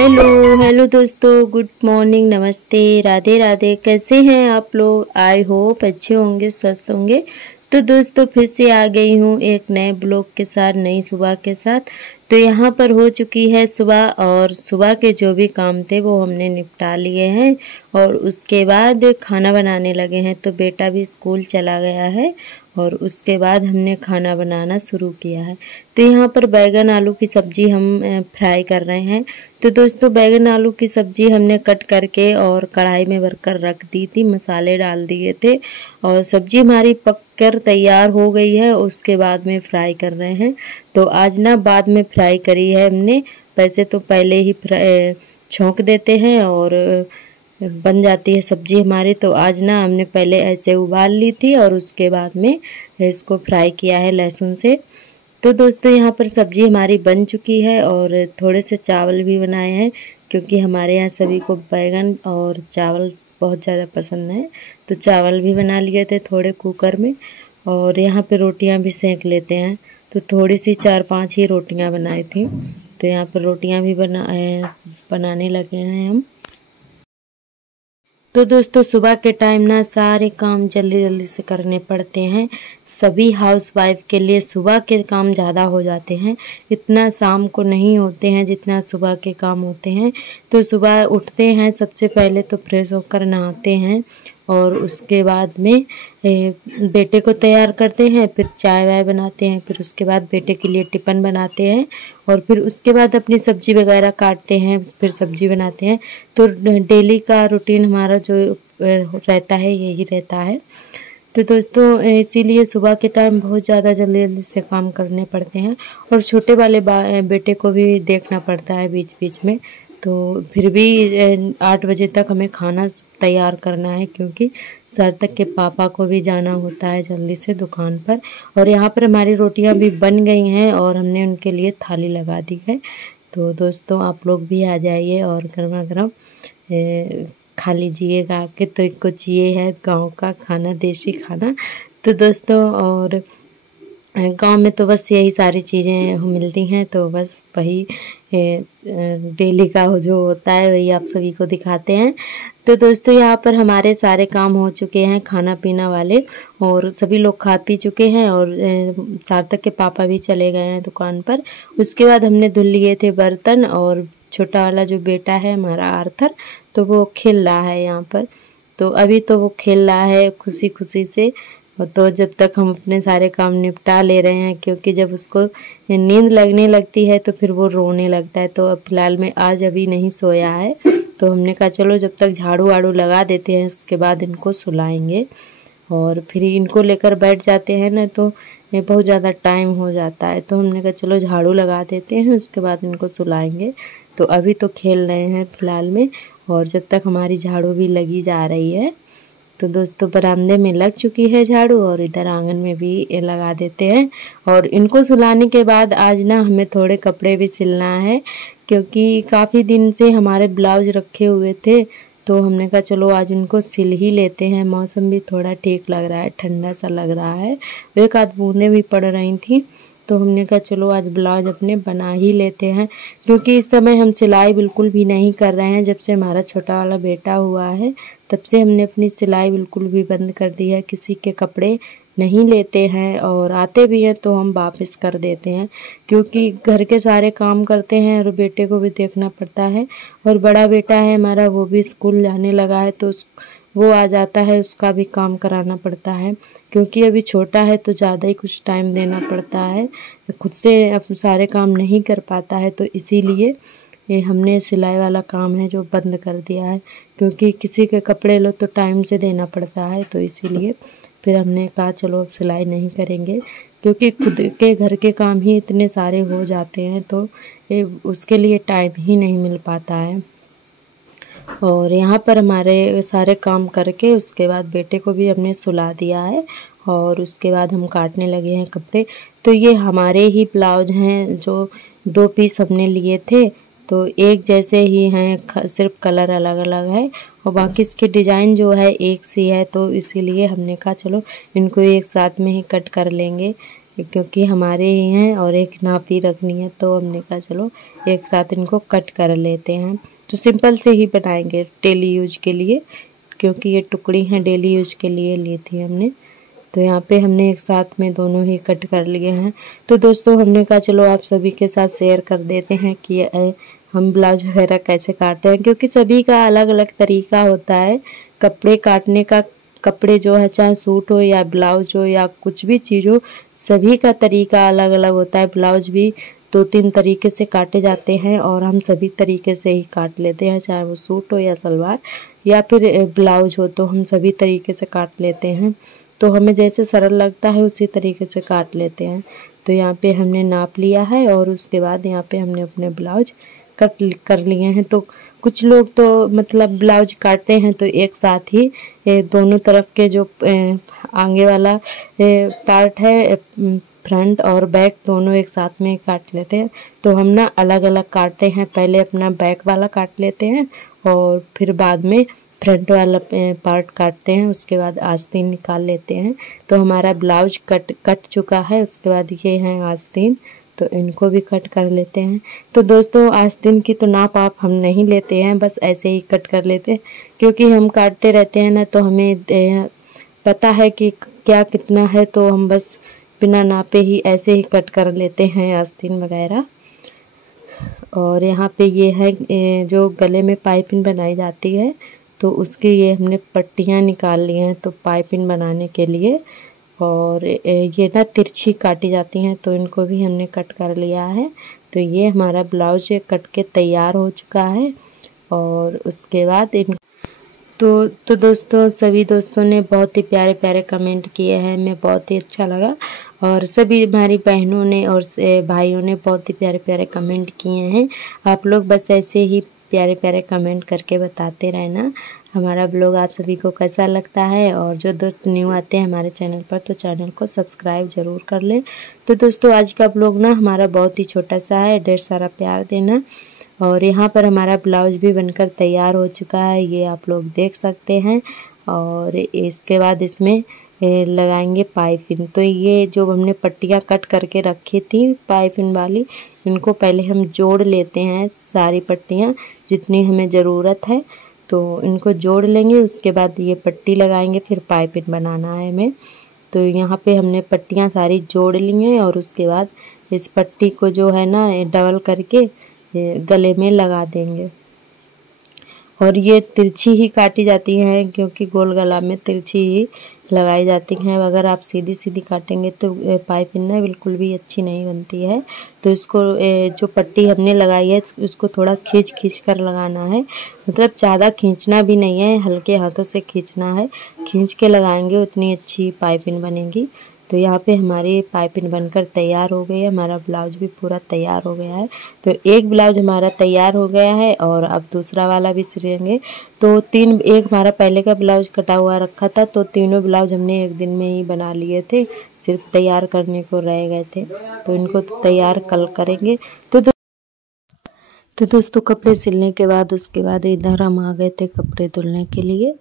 Hello hello दोस्तों, good morning, नमस्ते, राधे राधे। कैसे हैं आप लोग? आई होप अच्छे होंगे, स्वस्थ होंगे। तो दोस्तों फिर से आ गई हूँ एक नए ब्लॉग के साथ, नई सुबह के साथ। तो यहाँ पर हो चुकी है सुबह और सुबह के जो भी काम थे वो हमने निपटा लिए हैं और उसके बाद खाना बनाने लगे हैं। तो बेटा भी स्कूल चला गया है और उसके बाद हमने खाना बनाना शुरू किया है। तो यहाँ पर बैगन आलू की सब्ज़ी हम फ्राई कर रहे हैं। तो दोस्तों बैगन आलू की सब्ज़ी हमने कट करके और कढ़ाई में भरकर रख दी थी, मसाले डाल दिए थे और सब्ज़ी हमारी पक कर तैयार हो गई है। उसके बाद में फ्राई कर रहे हैं। तो आज ना बाद में फ्राई करी है हमने, वैसे तो पहले ही छौंक देते हैं और बन जाती है सब्ज़ी हमारी। तो आज ना हमने पहले ऐसे उबाल ली थी और उसके बाद में इसको फ्राई किया है लहसुन से। तो दोस्तों यहाँ पर सब्ज़ी हमारी बन चुकी है और थोड़े से चावल भी बनाए हैं क्योंकि हमारे यहाँ सभी को बैगन और चावल बहुत ज़्यादा पसंद है। तो चावल भी बना लिए थे थोड़े कुकर में और यहाँ पे रोटियाँ भी सेंक लेते हैं। तो थोड़ी सी 4-5 ही रोटियाँ बनाई थी। तो यहाँ पर रोटियाँ भी बनाने लगे हैं हम। तो दोस्तों सुबह के टाइम ना सारे काम जल्दी जल्दी से करने पड़ते हैं। सभी हाउसवाइफ के लिए सुबह के काम ज़्यादा हो जाते हैं, इतना शाम को नहीं होते हैं जितना सुबह के काम होते हैं। तो सुबह उठते हैं, सबसे पहले तो फ्रेश होकर नहाते हैं और उसके बाद में बेटे को तैयार करते हैं, फिर चाय वाय बनाते हैं, फिर उसके बाद बेटे के लिए टिफ़िन बनाते हैं और फिर उसके बाद अपनी सब्ज़ी वगैरह काटते हैं, फिर सब्ज़ी बनाते हैं। तो डेली का रूटीन हमारा जो रहता है यही रहता है। तो दोस्तों इसीलिए सुबह के टाइम बहुत ज़्यादा जल्दी जल्दी से काम करने पड़ते हैं और छोटे वाले बेटे को भी देखना पड़ता है बीच बीच में। तो फिर भी 8 बजे तक हमें खाना तैयार करना है क्योंकि सार्थक के पापा को भी जाना होता है जल्दी से दुकान पर। और यहाँ पर हमारी रोटियाँ भी बन गई हैं और हमने उनके लिए थाली लगा दी है। तो दोस्तों आप लोग भी आ जाइए और गर्मा गर्म खा लीजिएगा। आपके तो कुछ ये है गांव का खाना, देसी खाना। तो दोस्तों और गांव में तो बस यही सारी चीज़ें मिलती हैं, तो बस वही डेली का जो होता है वही आप सभी को दिखाते हैं। तो दोस्तों यहाँ पर हमारे सारे काम हो चुके हैं खाना पीना वाले और सभी लोग खा पी चुके हैं और सार्थक के पापा भी चले गए हैं दुकान पर। उसके बाद हमने धुल लिए थे बर्तन और छोटा वाला जो बेटा है हमारा आर्थर, तो वो खेल रहा है यहाँ पर। तो अभी तो वो खेल रहा है खुशी खुशी से। तो जब तक हम अपने सारे काम निपटा ले रहे हैं क्योंकि जब उसको नींद लगने लगती है तो फिर वो रोने लगता है। तो अब फिलहाल में आज अभी नहीं सोया है, तो हमने कहा चलो जब तक झाड़ू वाड़ू लगा देते हैं उसके बाद इनको सुलाएंगे और फिर इनको लेकर बैठ जाते हैं ना तो ये बहुत ज़्यादा टाइम हो जाता है। तो हमने कहा चलो झाड़ू लगा देते हैं उसके बाद इनको सुलाएंगे। तो अभी तो खेल रहे हैं फ़िलहाल में और जब तक हमारी झाड़ू भी लगी जा रही है। तो दोस्तों बरामदे में लग चुकी है झाड़ू और इधर आंगन में भी लगा देते हैं। और इनको सुलाने के बाद आज ना हमें थोड़े कपड़े भी सिलना है क्योंकि काफ़ी दिन से हमारे ब्लाउज रखे हुए थे। तो हमने कहा चलो आज उनको सिल ही लेते हैं। मौसम भी थोड़ा ठीक लग रहा है, ठंडा सा लग रहा है, एक आध बूंदें भी पड़ रही थी। तो हमने कहा चलो आज ब्लाउज अपने बना ही लेते हैं क्योंकि इस समय हम सिलाई बिल्कुल भी नहीं कर रहे हैं। जब से हमारा छोटा वाला बेटा हुआ है तब से हमने अपनी सिलाई बिल्कुल भी बंद कर दी है। किसी के कपड़े नहीं लेते हैं और आते भी हैं तो हम वापस कर देते हैं क्योंकि घर के सारे काम करते हैं और बेटे को भी देखना पड़ता है। और बड़ा बेटा है हमारा, वो भी स्कूल जाने लगा है तो वो आ जाता है, उसका भी काम कराना पड़ता है क्योंकि अभी छोटा है तो ज़्यादा ही कुछ टाइम देना पड़ता है, खुद से अब सारे काम नहीं कर पाता है। तो इसीलिए ये हमने सिलाई वाला काम है जो बंद कर दिया है क्योंकि किसी के कपड़े लो तो टाइम से देना पड़ता है। तो इसीलिए फिर हमने कहा चलो अब सिलाई नहीं करेंगे क्योंकि खुद के घर के काम ही इतने सारे हो जाते हैं तो उसके लिए टाइम ही नहीं मिल पाता है। और यहाँ पर हमारे सारे काम करके उसके बाद बेटे को भी हमने सुला दिया है और उसके बाद हम काटने लगे हैं कपड़े। तो ये हमारे ही ब्लाउज हैं जो 2 पीस हमने लिए थे। तो एक जैसे ही हैं, सिर्फ कलर अलग अलग है और बाकी इसके डिज़ाइन जो है एक सी है। तो इसीलिए हमने कहा चलो इनको एक साथ में ही कट कर लेंगे, क्योंकि हमारे ही हैं और एक नाप ही रखनी है। तो हमने कहा चलो एक साथ इनको कट कर लेते हैं। तो सिंपल से ही बनाएंगे डेली यूज के लिए, क्योंकि ये टुकड़ी हैं डेली यूज के लिए ली थी हमने। तो यहाँ पे हमने एक साथ में दोनों ही कट कर लिए हैं। तो दोस्तों हमने कहा चलो आप सभी के साथ शेयर कर देते हैं कि हम ब्लाउज वगैरह कैसे काटते हैं, क्योंकि सभी का अलग अलग तरीका होता है कपड़े काटने का। कपड़े जो है चाहे सूट हो या ब्लाउज हो या कुछ भी चीज़ हो, सभी का तरीका अलग अलग होता है। ब्लाउज भी 2-3 तरीके से काटे जाते हैं और हम सभी तरीके से ही काट लेते हैं, चाहे वो सूट हो या सलवार या फिर ब्लाउज हो, तो हम सभी तरीके से काट लेते हैं। तो हमें जैसे सरल लगता है उसी तरीके से काट लेते हैं। तो यहाँ पे हमने नाप लिया है और उसके बाद यहाँ पे हमने अपने ब्लाउज कट कर लिए हैं। तो कुछ लोग तो मतलब ब्लाउज काटते हैं तो एक साथ ही दोनों तरफ के जो आगे वाला पार्ट है, फ्रंट और बैक दोनों एक साथ में काट लेते हैं। तो हम ना अलग अलग काटते हैं, पहले अपना बैक वाला काट लेते हैं और फिर बाद में फ्रंट वाला पार्ट काटते हैं, उसके बाद आस्तीन निकाल लेते हैं। तो हमारा ब्लाउज कट चुका है। उसके बाद ये हैं आस्तीन, तो इनको भी कट कर लेते हैं। तो दोस्तों आस्तीन की तो नाप आप हम नहीं लेते हैं, बस ऐसे ही कट कर लेते हैं, क्योंकि हम काटते रहते हैं ना, तो हमें पता है कि क्या कितना है। तो हम बस बिना नापे ही ऐसे ही कट कर लेते हैं आस्तीन वगैरह। और यहाँ पे ये है जो गले में पाइपिंग बनाई जाती है, तो उसकी ये हमने पट्टियाँ निकाल ली हैं तो पाइपिंग बनाने के लिए। और ये ना तिरछी काटी जाती हैं, तो इनको भी हमने कट कर लिया है। तो ये हमारा ब्लाउज कट के तैयार हो चुका है। और उसके बाद इन तो दोस्तों सभी दोस्तों ने बहुत ही प्यारे प्यारे कमेंट किए हैं, हमें बहुत ही अच्छा लगा। और सभी हमारी बहनों ने और भाइयों ने बहुत ही प्यारे प्यारे कमेंट किए हैं। आप लोग बस ऐसे ही प्यारे प्यारे कमेंट करके बताते रहना हमारा ब्लॉग आप सभी को कैसा लगता है। और जो दोस्त न्यू आते हैं हमारे चैनल पर, तो चैनल को सब्सक्राइब ज़रूर कर लें। तो दोस्तों आज का ब्लॉग ना हमारा बहुत ही छोटा सा है, ढेर सारा प्यार देना। और यहाँ पर हमारा ब्लाउज भी बनकर तैयार हो चुका है, ये आप लोग देख सकते हैं। और इसके बाद इसमें लगाएंगे पाइपिंग। तो ये जो हमने पट्टियाँ कट करके रखी थी पाइपिंग वाली, इनको पहले हम जोड़ लेते हैं, सारी पट्टियाँ जितनी हमें ज़रूरत है तो इनको जोड़ लेंगे। उसके बाद ये पट्टी लगाएंगे, फिर पाइपिंग बनाना है हमें। तो यहाँ पे हमने पट्टियाँ सारी जोड़ ली हैं और उसके बाद इस पट्टी को जो है ना डबल करके गले में लगा देंगे। और ये तिरछी ही काटी जाती हैं, क्योंकि गोल गला में तिरछी ही लगाई जाती हैं। अगर आप सीधी सीधी काटेंगे तो पाइपिंग ना बिल्कुल भी अच्छी नहीं बनती है। तो इसको जो पट्टी हमने लगाई है उसको थोड़ा खींच कर लगाना है, मतलब ज़्यादा खींचना भी नहीं है, हल्के हाथों से खींचना है। खींच के लगाएंगे उतनी अच्छी पाइपिंग बनेगी। तो यहाँ पे हमारी पाइपिंग बनकर तैयार हो गई है, हमारा ब्लाउज भी पूरा तैयार हो गया है। तो एक ब्लाउज हमारा तैयार हो गया है और अब दूसरा वाला भी सिलेंगे। तो एक हमारा पहले का ब्लाउज कटा हुआ रखा था, तो तीनों ब्लाउज हमने एक दिन में ही बना लिए थे, सिर्फ तैयार करने को रह गए थे। तो इनको तैयार कल करेंगे। तो दोस्तों कपड़े सिलने के बाद उसके बाद इधर हम आ गए थे कपड़े धुलने के लिए।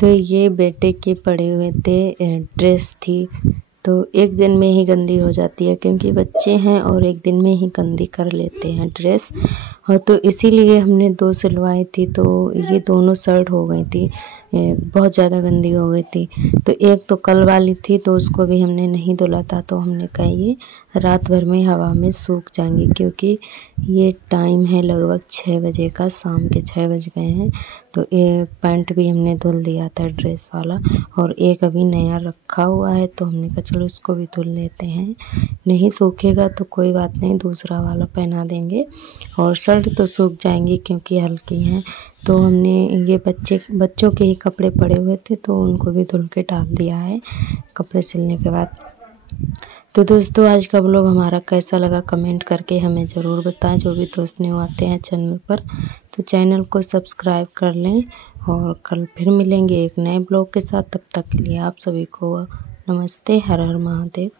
तो ये बेटे के पड़े हुए थे, ड्रेस थी, तो एक दिन में ही गंदी हो जाती है, क्योंकि बच्चे हैं और एक दिन में ही गंदी कर लेते हैं ड्रेस। और तो इसीलिए हमने 2 सिलवाई थी, तो ये दोनों शर्ट हो गई थी, बहुत ज़्यादा गंदी हो गई थी। तो एक तो कल वाली थी, तो उसको भी हमने नहीं धुला था, तो हमने कहा ये रात भर में हवा में सूख जाएंगी, क्योंकि ये टाइम है लगभग 6 बजे का, शाम के 6 बज गए हैं। तो ये पैंट भी हमने धुल दिया था ड्रेस वाला, और एक अभी नया रखा हुआ है, तो हमने कहा चलो इसको भी धुल लेते हैं। नहीं सूखेगा तो कोई बात नहीं, दूसरा वाला पहना देंगे। और शर्ट तो सूख जाएंगी क्योंकि हल्की हैं। तो हमने ये बच्चों के ही कपड़े पड़े हुए थे, तो उनको भी धुल के डाल दिया है कपड़े सिलने के बाद। तो दोस्तों आज का ब्लॉग हमारा कैसा लगा कमेंट करके हमें ज़रूर बताएं। जो भी दोस्त न्यू आते हैं चैनल पर, तो चैनल को सब्सक्राइब कर लें। और कल फिर मिलेंगे एक नए ब्लॉग के साथ, तब तक के लिए आप सभी को नमस्ते, हर हर महादेव।